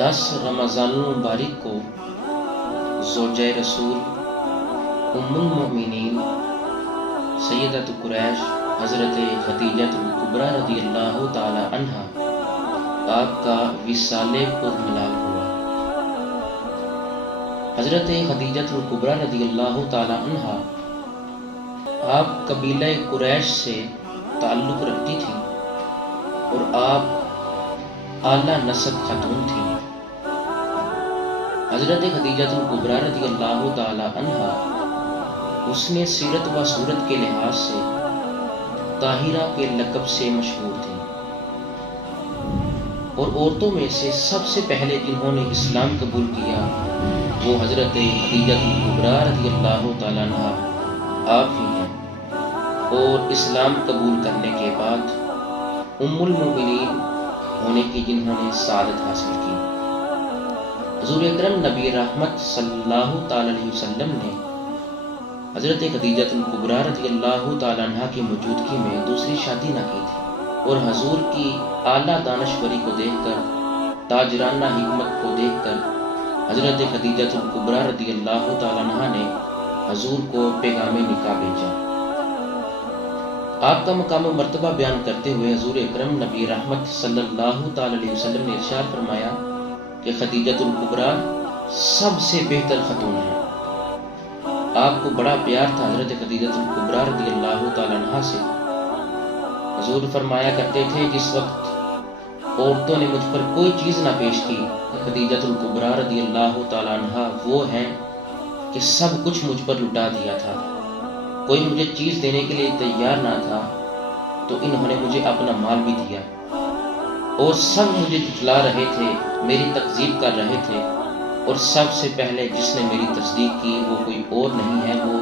10 رمضان المبارک کو زوجہ رسول ام المؤمنین سیدۃ قریش حضرت خدیجہ الکبریٰ رضی اللہ تعالی عنہا آپ کا وصال پرملال ہوا۔ حضرت خدیجہ الکبریٰ رضی اللہ تعالی عنہا آپ قبیلہ قریش سے تعلق رکھتی تھیں اور آپ اعلیٰ نسب خاتون تھیں۔ حضرت خدیجہ الکبریٰ رضی اللہ تعالی عنہا حسن سیرت و صورت کے لحاظ سے طاہرہ کے لقب سے مشہور تھیں، اور عورتوں میں سے سب سے پہلے جنہوں نے اسلام قبول کیا وہ حضرت خدیجہ الکبریٰ رضی اللہ تعالی عنہا آپ ہی ہیں، اور اسلام قبول کرنے کے بعد ام المؤمنین ہونے کی جنہوں نے سعادت حاصل کی۔ حضور اکرم نبی رحمت صلی اللہ تعالی علیہ وسلم نے حضرت خدیجہ الکبریٰ رضی اللہ تعالی عنہا کی موجودگی میں دوسری شادی نہ کی تھی، اور حضور کی اعلیٰ دانشوری کو دیکھ کر، تاجرانہ حکمت کو دیکھ کر حضرت خدیجہ الکبریٰ رضی اللہ تعالی عنہا نے حضور کو پیغام نکاح بھیجا۔ آپ کا مقام و مرتبہ بیان کرتے ہوئے حضور اکرم نبی رحمت صلی اللہ تعالی علیہ وسلم نے ارشاد فرمایا کہ خدیجہ الکبریٰ سب سے بہتر خاتون ہے۔ آپ کو بڑا پیار تھا حضرت خدیجہ الکبریٰ رضی اللہ تعالی عنہا سے۔ حضور فرمایا کرتے تھے جس وقت عورتوں نے مجھ پر کوئی چیز نہ پیش کی، خدیجہ الکبریٰ رضی اللہ تعالی عنہا وہ ہیں کہ سب کچھ مجھ پر لٹا دیا تھا، کوئی مجھے چیز دینے کے لیے تیار نہ تھا تو انہوں نے مجھے اپنا مال بھی دیا، اور سب مجھے جھٹلا رہے تھے، میری تکذیب کر رہے تھے، اور سب سے پہلے جس نے میری تصدیق کی وہ کوئی اور نہیں ہے، وہ